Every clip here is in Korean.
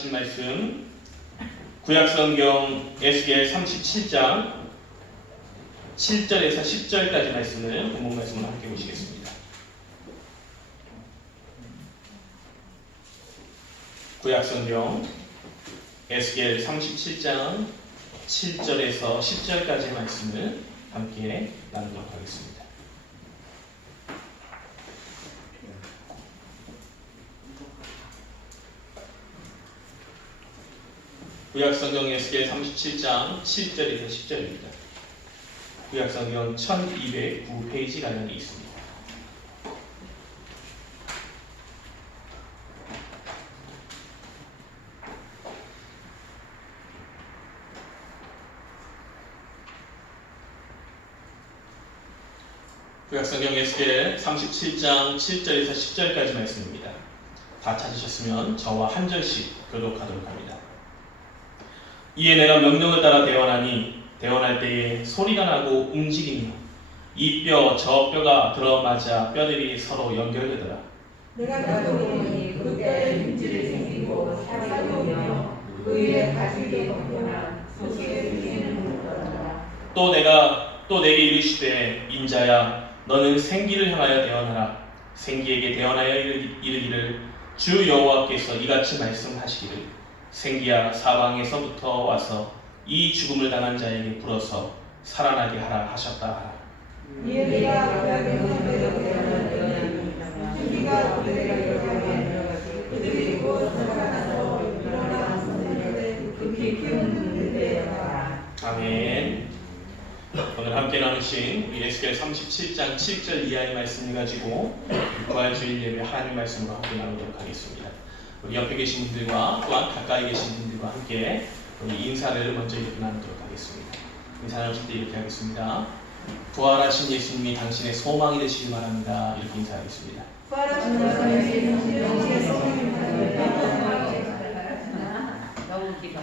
나누실 말씀 구약성경 에스겔 37장 7절에서 10절까지 말씀을 본문 말씀을 함께 보시겠습니다. 구약성경 에스겔 37장 7절에서 10절까지 말씀을 함께 나누도록 하겠습니다. 구약성경 에스겔 37장 7절에서 10절입니다. 구약성경 1209페이지 가량이 있습니다. 구약성경 에스겔 37장 7절에서 10절까지 말씀입니다. 다 찾으셨으면 저와 한 절씩 교독하도록 합니다. 이에 내가 명령을 따라 대언하니 대언할 때에 소리가 나고 움직이며 이 뼈 저 뼈가 들어맞아 뼈들이 서로 연결되더라. 내가 보니 그 뼈에 힘줄이 생기고 살이 오며 그 위에 가죽이 덮여나 솟게 생기는 것더라. 또 내게 이르시되 인자야 너는 생기를 향하여 대언하라. 생기에게 대언하여 이르기를 주 여호와께서 이같이 말씀하시기를 생기야 사방에서부터 와서 이 죽음을 당한 자에게 불어서 살아나게 하라 하셨다 하라. 이에 내가 그들에게 대언하니 생기가 그들에게 대언하니 그들이 곧 살아나서 일어나 선생님의 급히 키운 그들에게 가라. 아멘. 오늘 함께 나누신 우리 에스겔 37장 7절 이하의 말씀을 가지고 부활주일 예배 하나님의 말씀으로 함께 나누도록 하겠습니다. 우리 옆에 계신 분들과 또한 가까이 계신 분들과 함께 우리 인사를 먼저 이렇게 나누도록 하겠습니다. 인사 나누실 때 이렇게 하겠습니다. 부활하신 예수님이 당신의 소망이 되시길 바랍니다. 이렇게 인사하겠습니다. 부활하신 예수님이 당신의 소망이 너무 길어.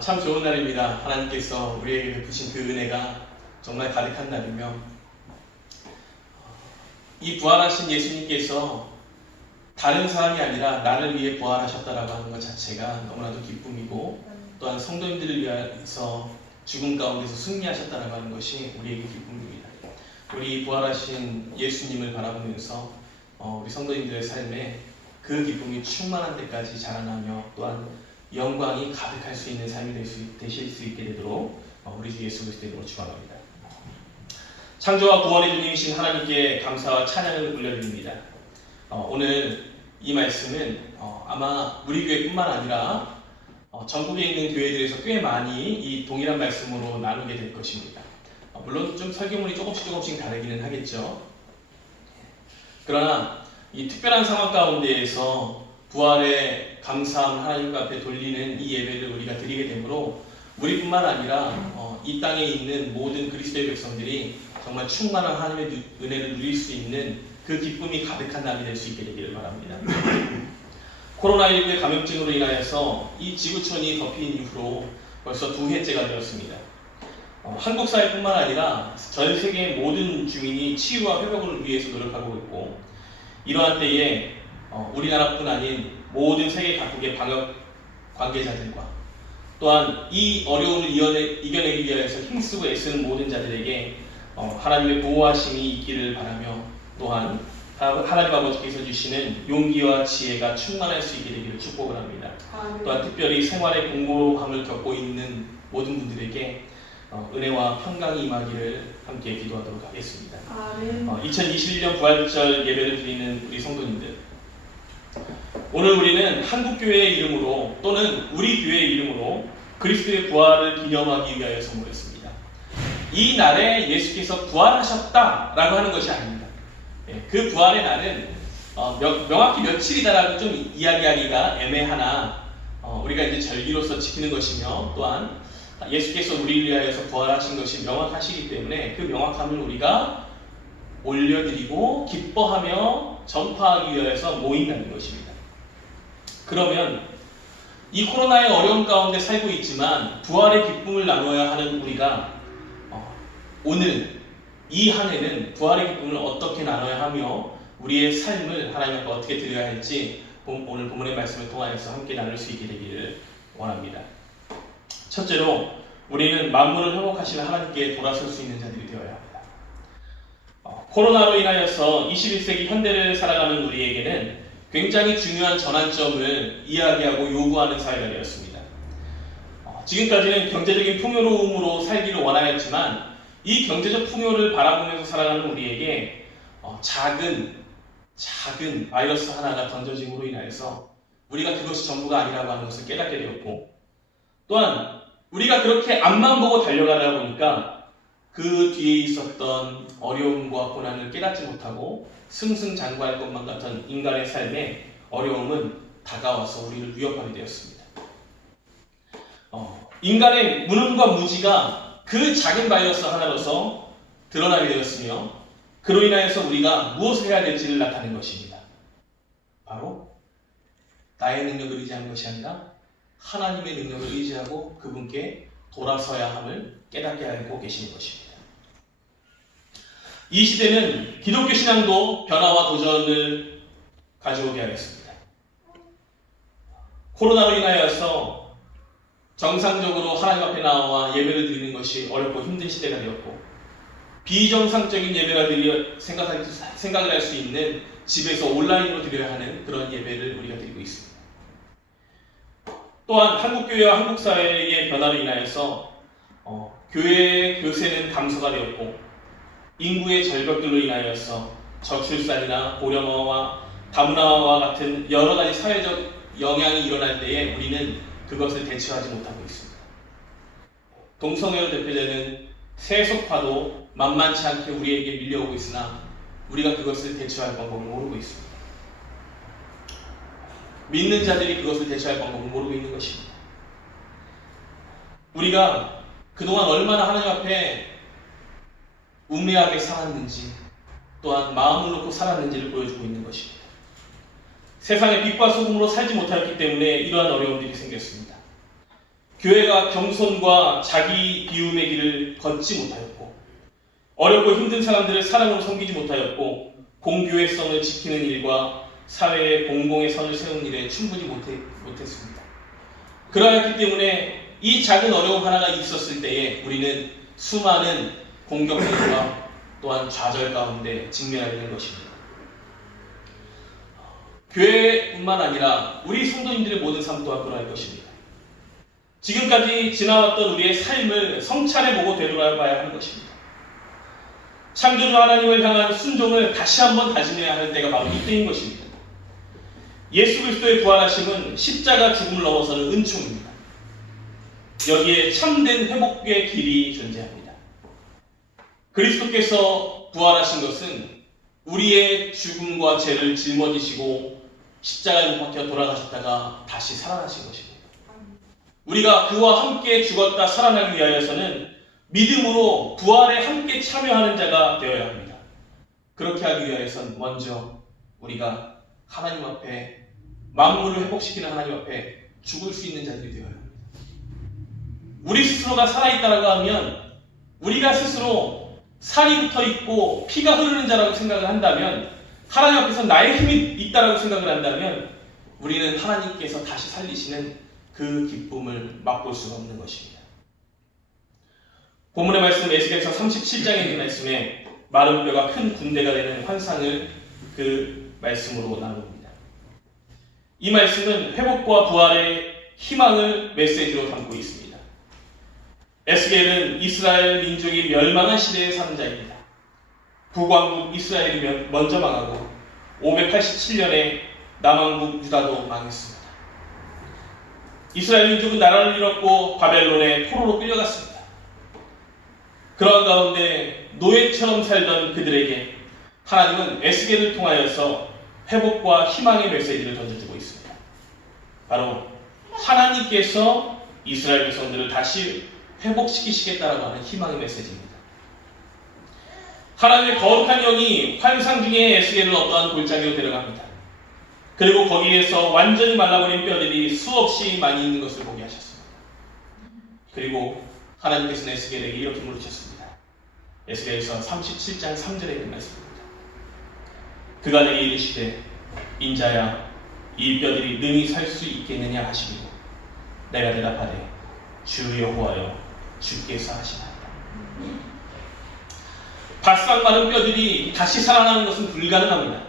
참 좋은 날입니다. 하나님께서 우리에게 베푸신 그 은혜가 정말 가득한 날이며 이 부활하신 예수님께서 다른 사람이 아니라 나를 위해 부활하셨다라고 하는 것 자체가 너무나도 기쁨이고 또한 성도님들을 위해서 죽음 가운데서 승리하셨다라고 하는 것이 우리에게 기쁨입니다. 우리 부활하신 예수님을 바라보면서 우리 성도님들의 삶에 그 기쁨이 충만한 데까지 자라나며 또한 영광이 가득할 수 있는 삶이 되실 수 있게 되도록 우리 주 예수 그리스도의 이름으로 축원합니다. 창조와 구원의 주님이신 하나님께 감사와 찬양을 올려드립니다. 오늘 이 말씀은 아마 우리 교회뿐만 아니라 전국에 있는 교회들에서 꽤 많이 이 동일한 말씀으로 나누게 될 것입니다. 물론 좀 설교문이 조금씩 다르기는 하겠죠. 그러나 이 특별한 상황 가운데에서 부활의 감사함 하나님 앞에 돌리는 이 예배를 우리가 드리게 되므로 우리뿐만 아니라 이 땅에 있는 모든 그리스도의 백성들이 정말 충만한 하나님의 은혜를 누릴 수 있는 그 기쁨이 가득한 날이 될 수 있게 되기를 바랍니다. 코로나19의 감염증으로 인하여서 이 지구촌이 덮인 이후로 벌써 2회째가 되었습니다. 한국 사회뿐만 아니라 전 세계의 모든 주민이 치유와 회복을 위해서 노력하고 있고 이러한 때에 우리나라뿐 아닌 모든 세계 각국의 방역 관계자들과 또한 이 어려움을 이겨내기 위해서 힘쓰고 애쓰는 모든 자들에게 하나님의 보호하심이 있기를 바라며 또한 하나님 아버지께서 주시는 용기와 지혜가 충만할 수 있게 되기를 축복을 합니다. 또한 특별히 생활의 공고함을 겪고 있는 모든 분들에게 은혜와 평강이 임하기를 함께 기도하도록 하겠습니다. 2021년 부활절 예배를 드리는 우리 성도님들, 오늘 우리는 한국교회의 이름으로 또는 우리 교회의 이름으로 그리스도의 부활을 기념하기 위하여서 모였습니다. 이 날에 예수께서 부활하셨다라고 하는 것이 아닙니다. 그 부활의 날은 명확히 며칠이다라고 좀 이야기하기가 애매하나 우리가 이제 절기로서 지키는 것이며 또한 예수께서 우리를 위하여서 부활하신 것이 명확하시기 때문에 그 명확함을 우리가 올려드리고 기뻐하며 전파하기 위해서 모인다는 것입니다. 그러면 이 코로나의 어려움 가운데 살고 있지만 부활의 기쁨을 나눠야 하는 우리가 오늘 이 한 해는 부활의 기쁨을 어떻게 나눠야 하며 우리의 삶을 하나님 앞에 어떻게 드려야 할지 오늘 본문의 말씀을 통하여서 함께 나눌 수 있게 되기를 원합니다. 첫째로 우리는 만물을 회복하시는 하나님께 돌아설 수 있는 자들이 되어야 합니다. 코로나로 인하여서 21세기 현대를 살아가는 우리에게는 굉장히 중요한 전환점을 이야기하고 요구하는 사회가 되었습니다. 지금까지는 경제적인 풍요로움으로 살기를 원하였지만 이 경제적 풍요를 바라보면서 살아가는 우리에게 작은 바이러스 하나가 던져짐으로 인하여서 우리가 그것이 전부가 아니라고 하는 것을 깨닫게 되었고, 또한 우리가 그렇게 앞만 보고 달려가다 보니까 그 뒤에 있었던 어려움과 고난을 깨닫지 못하고 승승장구할 것만 같은 인간의 삶에 어려움은 다가와서 우리를 위협하게 되었습니다. 인간의 무능과 무지가 그 작은 바이러스 하나로서 드러나게 되었으며, 그로 인하여서 우리가 무엇을 해야 될지를 나타낸 것입니다. 바로 나의 능력을 의지하는 것이 아니라 하나님의 능력을 의지하고 그분께 돌아서야 함을 깨닫게 하고 계시는 것입니다. 이 시대는 기독교 신앙도 변화와 도전을 가져오게 하겠습니다. 코로나로 인하여서 정상적으로 하나님 앞에 나와 예배를 드리는 것이 어렵고 힘든 시대가 되었고, 비정상적인 예배가 생각을 할 수 있는 집에서 온라인으로 드려야 하는 그런 예배를 우리가 드리고 있습니다. 또한 한국교회와 한국사회의 변화로 인하여서 교회의 교세는 감소가 되었고, 인구의 절벽들로 인하여서 저출산이나 고령화와 다문화와 같은 여러 가지 사회적 영향이 일어날 때에 우리는 그것을 대처하지 못하고 있습니다. 동성애로 대표되는 세속화도 만만치 않게 우리에게 밀려오고 있으나 우리가 그것을 대처할 방법을 모르고 있습니다. 믿는 자들이 그것을 대처할 방법을 모르고 있는 것입니다. 우리가 그동안 얼마나 하나님 앞에 우매하게 살았는지, 또한 마음을 놓고 살았는지를 보여주고 있는 것입니다. 세상의 빛과 소금으로 살지 못하였기 때문에 이러한 어려움들이 생겼습니다. 교회가 겸손과 자기 비움의 길을 걷지 못하였고, 어렵고 힘든 사람들을 사랑으로 섬기지 못하였고, 공교회성을 지키는 일과 사회의 공공의 선을 세우는 일에 충분히 못했습니다. 그러했기 때문에 이 작은 어려움 하나가 있었을 때에 우리는 수많은 공격들과 또한 좌절 가운데 직면하게 된 것입니다. 교회뿐만 아니라 우리 성도님들의 모든 삶 또한 그러할 것입니다. 지금까지 지나왔던 우리의 삶을 성찰해보고 되돌아봐야 하는 것입니다. 창조주 하나님을 향한 순종을 다시 한번 다짐해야 할 때가 바로 이때인 것입니다. 예수 그리스도의 부활하심은 십자가 죽음을 넘어서는 은총입니다. 여기에 참된 회복의 길이 존재합니다. 그리스도께서 부활하신 것은 우리의 죽음과 죄를 짊어지시고 십자가에 못 박혀 돌아가셨다가 다시 살아나신 것입니다. 우리가 그와 함께 죽었다 살아나기 위하여서는 믿음으로 부활에 함께 참여하는 자가 되어야 합니다. 그렇게 하기 위하여서는 먼저 우리가 하나님 앞에, 만물을 회복시키는 하나님 앞에 죽을 수 있는 자들이 되어야 합니다. 우리 스스로가 살아있다라고 하면, 우리가 스스로 살이 붙어있고 피가 흐르는 자라고 생각을 한다면, 하나님 앞에서 나의 힘이 있다라고 생각을 한다면 우리는 하나님께서 다시 살리시는 그 기쁨을 맛볼 수가 없는 것입니다. 본문의 말씀 에스겔서 37장에 있는 말씀에 마른 뼈가 큰 군대가 되는 환상을 그 말씀으로 나눕니다. 이 말씀은 회복과 부활의 희망을 메시지로 담고 있습니다. 에스겔은 이스라엘 민족이 멸망한 시대에 사는 자입니다. 북왕국 이스라엘이 먼저 망하고 587년에 남왕국 유다도 망했습니다. 이스라엘 민족은 나라를 잃었고 바벨론의 포로로 끌려갔습니다. 그런 가운데 노예처럼 살던 그들에게 하나님은 에스겔을 통하여서 회복과 희망의 메시지를 던져주고 있습니다. 바로 하나님께서 이스라엘 백성들을 다시 회복시키시겠다라고 하는 희망의 메시지입니다. 하나님의 거룩한 영이 환상 중에 에스겔을 어떠한 골짜기로 데려갑니다. 그리고 거기에서 완전히 말라버린 뼈들이 수없이 많이 있는 것을 보게 하셨습니다. 그리고 하나님께서는 에스겔에게 이렇게 물으셨습니다. 에스겔서 37장 3절에 있는 말씀입니다. 그가 내게 이르시되 인자야 이 뼈들이 능히 살 수 있겠느냐 하시고 내가 대답하되 주 여호와여 주께서 하시나이다. 바싹 마른 뼈들이 다시 살아나는 것은 불가능합니다.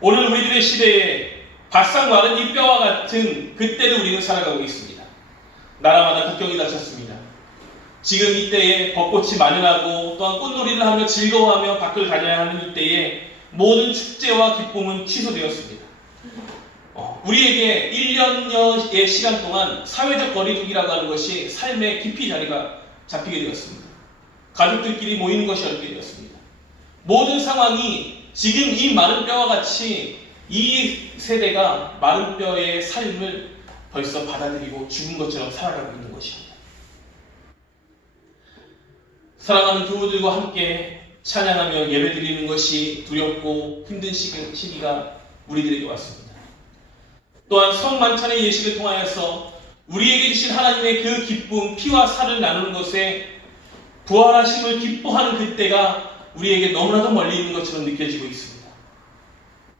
오늘 우리들의 시대에 바싹 마른 이 뼈와 같은 그때를 우리는 살아가고 있습니다. 나라마다 국경이 닫혔습니다. 지금 이때에 벚꽃이 만연하고 또한 꽃놀이를 하며 즐거워하며 밖을 다녀야 하는 이때에 모든 축제와 기쁨은 취소되었습니다. 우리에게 1년여의 시간 동안 사회적 거리두기라고 하는 것이 삶에 깊이 자리가 잡히게 되었습니다. 가족들끼리 모이는 것이 어렵게 되었습니다. 모든 상황이 지금 이 마른 뼈와 같이 이 세대가 마른 뼈의 삶을 벌써 받아들이고 죽은 것처럼 살아가고 있는 것입니다. 사랑하는 교우들과 함께 찬양하며 예배드리는 것이 두렵고 힘든 시기가 우리들에게 왔습니다. 또한 성만찬의 예식을 통하여서 우리에게 주신 하나님의 그 기쁨, 피와 살을 나누는 것에 부활하심을 기뻐하는 그때가 우리에게 너무나도 멀리 있는 것처럼 느껴지고 있습니다.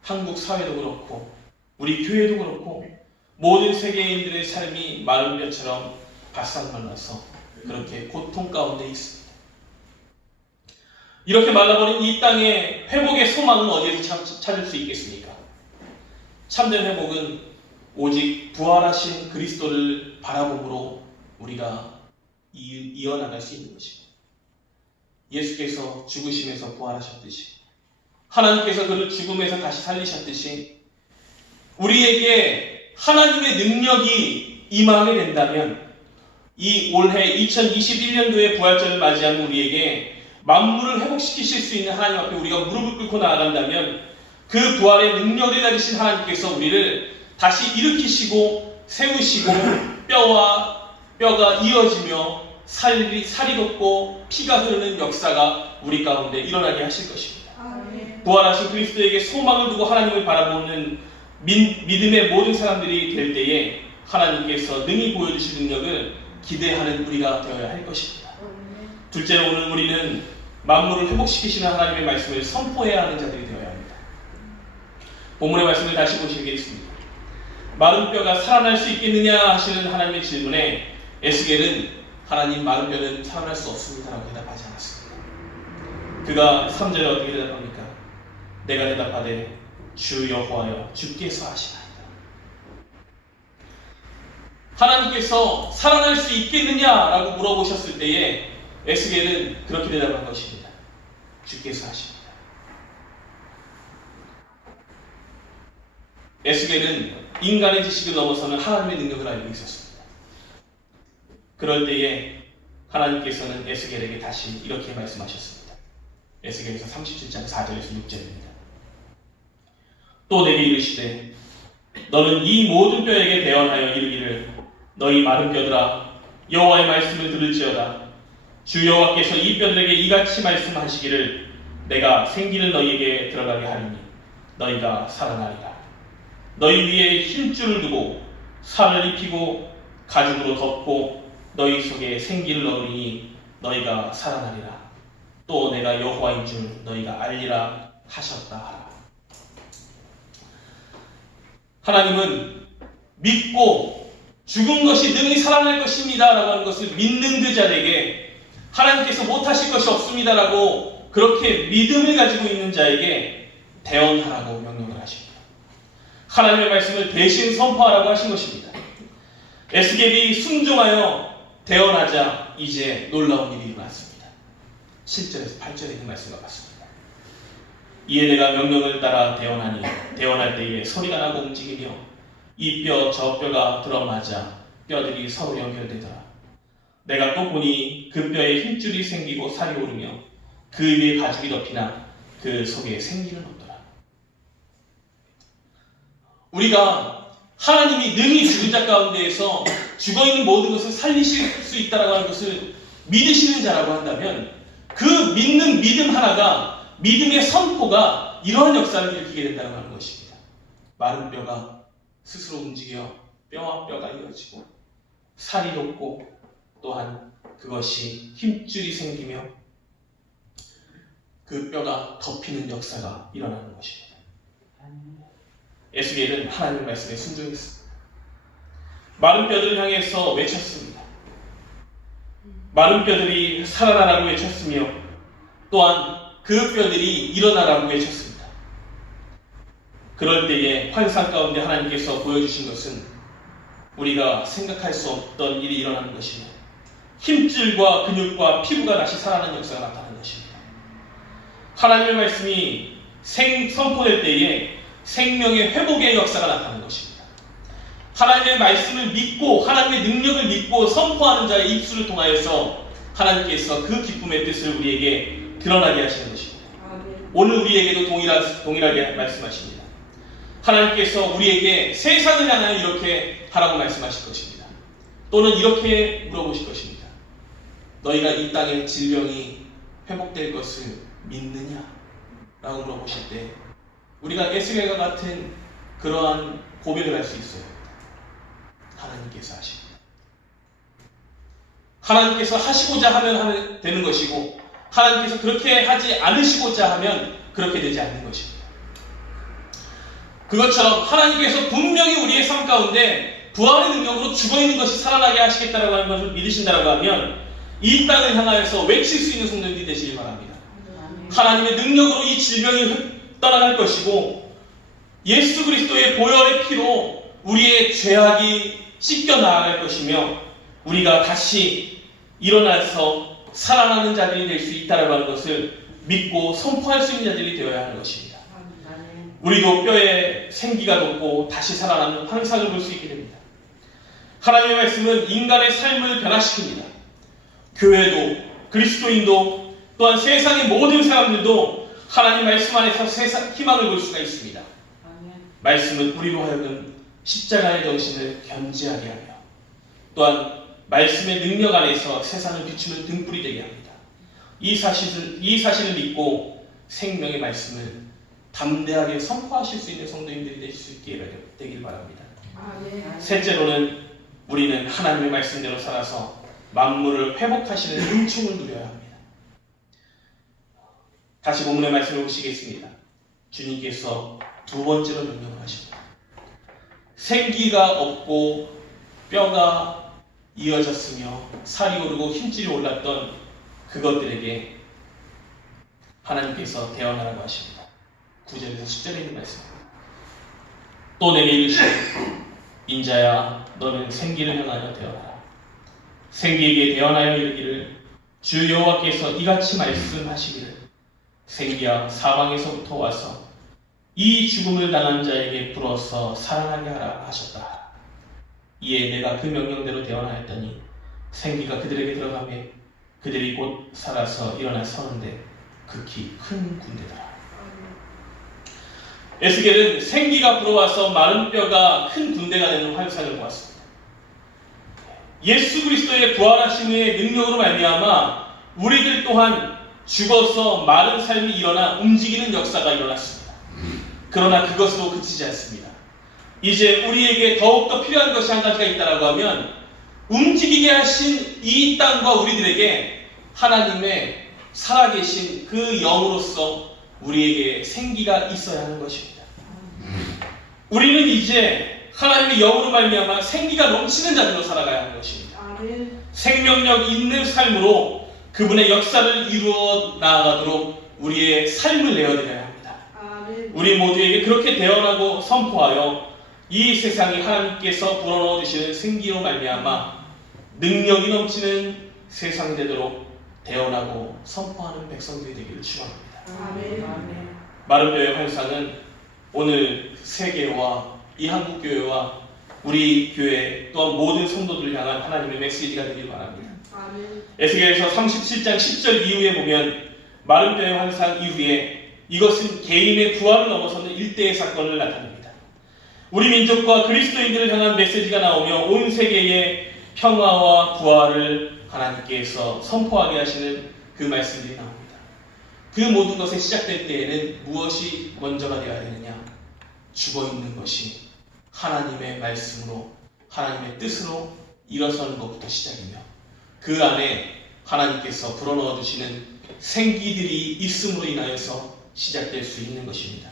한국 사회도 그렇고 우리 교회도 그렇고 모든 세계인들의 삶이 마른 뼈처럼 바싹 말라서 그렇게 고통 가운데 있습니다. 이렇게 말라버린 이 땅의 회복의 소망은 어디에서 찾을 수 있겠습니까? 참된 회복은 오직 부활하신 그리스도를 바라봄으로 우리가 이어나갈 수 있는 것입니다. 예수께서 죽으심에서 부활하셨듯이 하나님께서 그를 죽음에서 다시 살리셨듯이 우리에게 하나님의 능력이 임하게 된다면 이 올해 2021년도의 부활절을 맞이하는 우리에게 만물을 회복시키실 수 있는 하나님 앞에 우리가 무릎을 꿇고 나아간다면 그 부활의 능력을 가지신 하나님께서 우리를 다시 일으키시고 세우시고 뼈와 뼈가 이어지며 살이 돋고 피가 흐르는 역사가 우리 가운데 일어나게 하실 것입니다. 부활하신 그리스도에게 소망을 두고 하나님을 바라보는 믿음의 모든 사람들이 될 때에 하나님께서 능히 보여주실 능력을 기대하는 우리가 되어야 할 것입니다. 둘째로 오늘 우리는 만물을 회복시키시는 하나님의 말씀을 선포해야 하는 자들이 되어야 합니다. 본문의 말씀을 다시 보시겠습니다. 마른 뼈가 살아날 수 있겠느냐 하시는 하나님의 질문에 에스겔은 하나님 마른 뼈는 살아날 수 없습니다라고 대답하지 않았습니다. 그가 3절에 어떻게 대답합니까? 내가 대답하되 주 여호와여 주께서 하시나이다. 하나님께서 살아날 수 있겠느냐라고 물어보셨을 때에 에스겔은 그렇게 대답한 것입니다. 주께서 하십니다. 에스겔은 인간의 지식을 넘어서는 하나님의 능력을 알고 있었습니다. 그럴 때에 하나님께서는 에스겔에게 다시 이렇게 말씀하셨습니다. 에스겔에서 37장 4절에서 6절입니다. 또 내게 이르시되 너는 이 모든 뼈에게 대언하여 이르기를 너희 마른 뼈들아 여호와의 말씀을 들을지어다. 주 여호와께서 이 뼈들에게 이같이 말씀하시기를 내가 생기를 너희에게 들어가게 하리니 너희가 살아나리라. 너희 위에 힘줄을 두고 살을 입히고 가죽으로 덮고 너희 속에 생기를 넣으리니 너희가 살아나리라. 또 내가 여호와인 줄 너희가 알리라 하셨다 하라. 하나님은 믿고 죽은 것이 능히 살아날 것입니다 라고 하는 것을 믿는 그 자에게 하나님께서 못하실 것이 없습니다라고 그렇게 믿음을 가지고 있는 자에게 대언하라고 명령을 하십니다. 하나님의 말씀을 대신 선포하라고 하신 것입니다. 에스겔이 순종하여 대언하자 이제 놀라운 일이 일어났습니다. 7절에서 8절에 있는 말씀과 같습니다. 이에 내가 명령을 따라 대언하니 대언할 때에 소리가 나고 움직이며 이 뼈 저 뼈가 들어맞아 뼈들이 서로 연결되더라. 내가 또 보니 그 뼈에 힘줄이 생기고 살이 오르며 그 위에 가죽이 덮이나 그 속에 생기를 얻더라. 우리가 하나님이 능히 죽은 자 가운데에서 죽어있는 모든 것을 살리실 수 있다고 하는 것을 믿으시는 자라고 한다면 그 믿는 믿음 하나가 믿음의 선포가 이러한 역사를 일으키게 된다고 하는 것입니다. 마른 뼈가 스스로 움직여 뼈와 뼈가 이어지고 살이 돋고 또한 그것이 힘줄이 생기며 그 뼈가 덮이는 역사가 일어나는 것입니다. 에스겔은 하나님의 말씀에 순종했습니다. 마른 뼈들을 향해서 외쳤습니다. 마른 뼈들이 살아나라고 외쳤으며 또한 그 뼈들이 일어나라고 외쳤습니다. 그럴 때에 환상 가운데 하나님께서 보여주신 것은 우리가 생각할 수 없던 일이 일어나는 것이며 힘줄과 근육과 피부가 다시 살아나는 역사가 나타나는 것입니다. 하나님의 말씀이 선포될 때에 생명의 회복의 역사가 나타나는 것입니다. 하나님의 말씀을 믿고 하나님의 능력을 믿고 선포하는 자의 입술을 통하여서 하나님께서 그 기쁨의 뜻을 우리에게 드러나게 하시는 것입니다. 오늘 우리에게도 동일하게 말씀하십니다. 하나님께서 우리에게 세상을 향하여 이렇게 하라고 말씀하실 것입니다. 또는 이렇게 물어보실 것입니다. 너희가 이 땅의 질병이 회복될 것을 믿느냐? 라고 물어보실 때 우리가 에스겔과 같은 그러한 고백을 할 수 있어요. 하나님께서 하십니다. 하나님께서 하시고자 하면 되는 것이고 하나님께서 그렇게 하지 않으시고자 하면 그렇게 되지 않는 것입니다. 그것처럼 하나님께서 분명히 우리의 삶 가운데 부활의 능력으로 죽어있는 것이 살아나게 하시겠다라고 하는 것을 믿으신다라고 하면 이 땅을 향하여서 외칠 수 있는 성도들이 되시길 바랍니다. 하나님의 능력으로 이 질병이 떠나갈 것이고 예수 그리스도의 보혈의 피로 우리의 죄악이 씻겨 나아갈 것이며 우리가 다시 일어나서 살아나는 자들이 될 수 있다라고 하는 것을 믿고 선포할 수 있는 자들이 되어야 하는 것입니다. 우리도 뼈에 생기가 돋고 다시 살아나는 환상을 볼 수 있게 됩니다. 하나님의 말씀은 인간의 삶을 변화시킵니다. 교회도 그리스도인도 또한 세상의 모든 사람들도 하나님 말씀 안에서 세상 희망을 볼 수가 있습니다. 말씀은 우리로 하여금 십자가의 정신을 견지하게 하며 또한 말씀의 능력 안에서 세상을 비추는 등불이 되게 합니다. 이 사실을 믿고 생명의 말씀을 담대하게 선포하실 수 있는 성도님들이 되실 수 있게 되길 바랍니다. 셋째로는 우리는 하나님의 말씀대로 살아서 만물을 회복하시는 은총을 누려야 합니다. 다시 본문의 말씀을 보시겠습니다. 주님께서 두 번째로 명령을 하십니다. 생기가 없고 뼈가 이어졌으며 살이 오르고 힘줄이 올랐던 그것들에게 하나님께서 대언하라고 하십니다. 9절에서 10절에 있는 말씀입니다. 또 내게 이르시되 인자야 너는 생기를 향하여 대언하라. 생기에게 대언하여 이르기를 주 여호와께서 이같이 말씀하시기를 생기야 사방에서부터 와서 이 죽음을 당한 자에게 불어서 살아나게 하라 하셨다. 이에 내가 그 명령대로 대언하였더니 생기가 그들에게 들어가며 그들이 곧 살아서 일어나 서는데 극히 큰 군대더라. 에스겔은 생기가 불어와서 마른 뼈가 큰 군대가 되는 환상을 보았습니다. 예수 그리스도의 부활하심의 능력으로 말미암아 우리들 또한 죽어서 마른 삶이 일어나 움직이는 역사가 일어났습니다. 그러나 그것으로 그치지 않습니다. 이제 우리에게 더욱더 필요한 것이 한 가지가 있다고 하면 움직이게 하신 이 땅과 우리들에게 하나님의 살아계신 그 영으로서 우리에게 생기가 있어야 하는 것입니다. 우리는 이제 하나님의 영으로 말미암아 생기가 넘치는 자들로 살아가야 하는 것입니다. 생명력 있는 삶으로 그분의 역사를 이루어 나아가도록 우리의 삶을 내어드려야 합니다. 우리 모두에게 그렇게 대언하고 선포하여 이 세상에 하나님께서 불어넣어 주시는 생기로 말미암아 능력이 넘치는 세상이 되도록 대언하고 선포하는 백성들이 되기를 축원합니다. 마른 뼈의 환상은 오늘 세계와 이 한국교회와 우리 교회 또한 모든 성도들을 향한 하나님의 메시지가 되길 바랍니다. 에스겔서 37장 10절 이후에 보면 마른 뼈의 환상 이후에 이것은 개인의 부활을 넘어서는 일대의 사건을 나타냅니다. 우리 민족과 그리스도인들을 향한 메시지가 나오며 온 세계에 평화와 부활을 하나님께서 선포하게 하시는 그 말씀들이 나옵니다. 그 모든 것에 시작될 때에는 무엇이 먼저가 되어야 되느냐? 죽어있는 것이 하나님의 말씀으로 하나님의 뜻으로 일어서는 것부터 시작이며 그 안에 하나님께서 불어넣어 주시는 생기들이 있음으로 인하여서 시작될 수 있는 것입니다.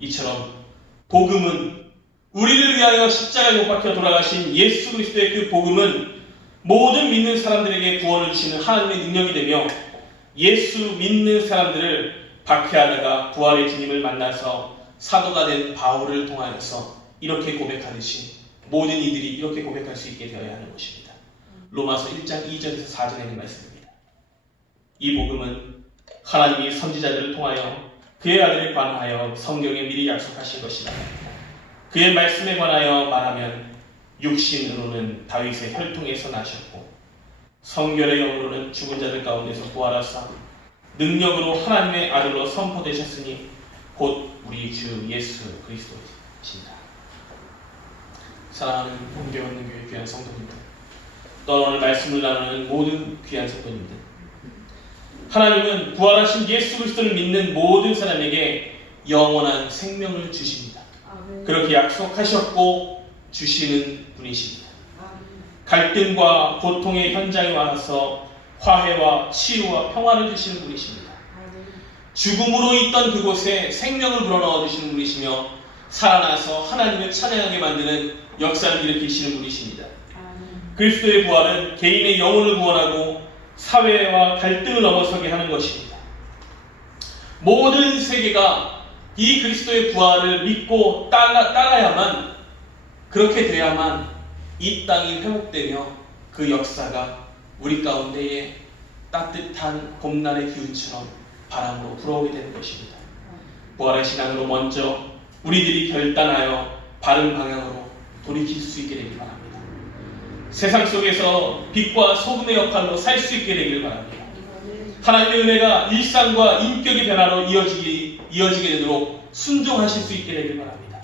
이처럼 복음은 우리를 위하여 십자가에 못 박혀 돌아가신 예수 그리스도의 그 복음은 모든 믿는 사람들에게 구원을 주시는 하나님의 능력이 되며 예수 믿는 사람들을 박해하다가 부활의 주님을 만나서 사도가 된 바울을 통하여서 이렇게 고백하듯이 모든 이들이 이렇게 고백할 수 있게 되어야 하는 것입니다. 로마서 1장 2절에서 4절에 있는 말씀입니다. 이 복음은 하나님이 선지자들을 통하여 그의 아들에 관하여 성경에 미리 약속하신 것이다. 그의 말씀에 관하여 말하면 육신으로는 다윗의 혈통에서 나셨고 성결의 영으로는 죽은 자들 가운데서 부활하사 능력으로 하나님의 아들로 선포되셨으니 곧 우리 주 예수 그리스도이시다. 사랑하는 본교없는 교회 귀한 성도님들, 또 오늘 말씀을 나누는 모든 귀한 성도님들, 하나님은 부활하신 예수 그리스도를 믿는 모든 사람에게 영원한 생명을 주십니다. 그렇게 약속하셨고 주시는 분이십니다. 갈등과 고통의 현장에 와서 화해와 치유와 평화를 주시는 분이십니다. 죽음으로 있던 그곳에 생명을 불어넣어 주시는 분이시며 살아나서 하나님을 찬양하게 만드는 역사를 일으키시는 분이십니다. 그리스도의 부활은 개인의 영혼을 구원하고 사회와 갈등을 넘어서게 하는 것입니다. 모든 세계가 이 그리스도의 부활을 믿고 따라야만, 그렇게 돼야만 이 땅이 회복되며 그 역사가 우리 가운데에 따뜻한 봄날의 기운처럼 바람으로 불어오게 되는 것입니다. 부활의 신앙으로 먼저 우리들이 결단하여 바른 방향으로 돌이킬 수 있게 되길 바랍니다. 세상 속에서 빛과 소금의 역할로 살 수 있게 되길 바랍니다. 하나님의 은혜가 일상과 인격의 변화로 이어지게 되도록 순종하실 수 있게 되길 바랍니다.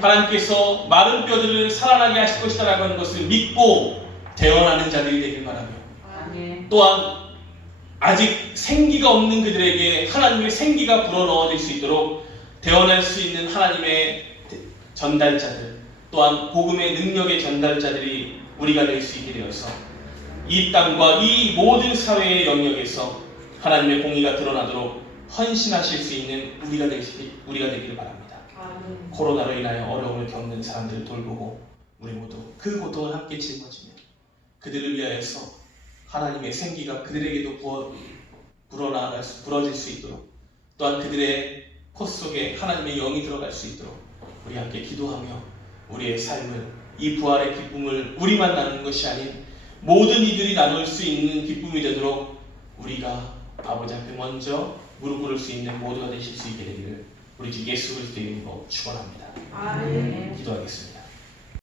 하나님께서 마른 뼈들을 살아나게 하실 것이다 라고 하는 것을 믿고 대언하는 자들이 되길 바라며, 또한 아직 생기가 없는 그들에게 하나님의 생기가 불어넣어질 수 있도록 대언할 수 있는 하나님의 전달자들, 또한 복음의 능력의 전달자들이 우리가 될 수 있게 되어서 이 땅과 이 모든 사회의 영역에서 하나님의 공의가 드러나도록 헌신하실 수 있는 우리가 되기를 바랍니다. 코로나로 인하여 어려움을 겪는 사람들을 돌보고 우리 모두 그 고통을 함께 짊어지며 그들을 위하여서 하나님의 생기가 그들에게도 불어질 수 있도록, 또한 그들의 코 속에 하나님의 영이 들어갈 수 있도록 우리 함께 기도하며 우리의 삶을, 이 부활의 기쁨을 우리만 나누는 것이 아닌 모든 이들이 나눌 수 있는 기쁨이 되도록 우리가 아버지 앞에 먼저 무릎 꿇을 수 있는 모두가 되실 수 있게 되기를 우리 주 예수 그리스도의 이름으로 축원합니다. 아멘. 기도하겠습니다.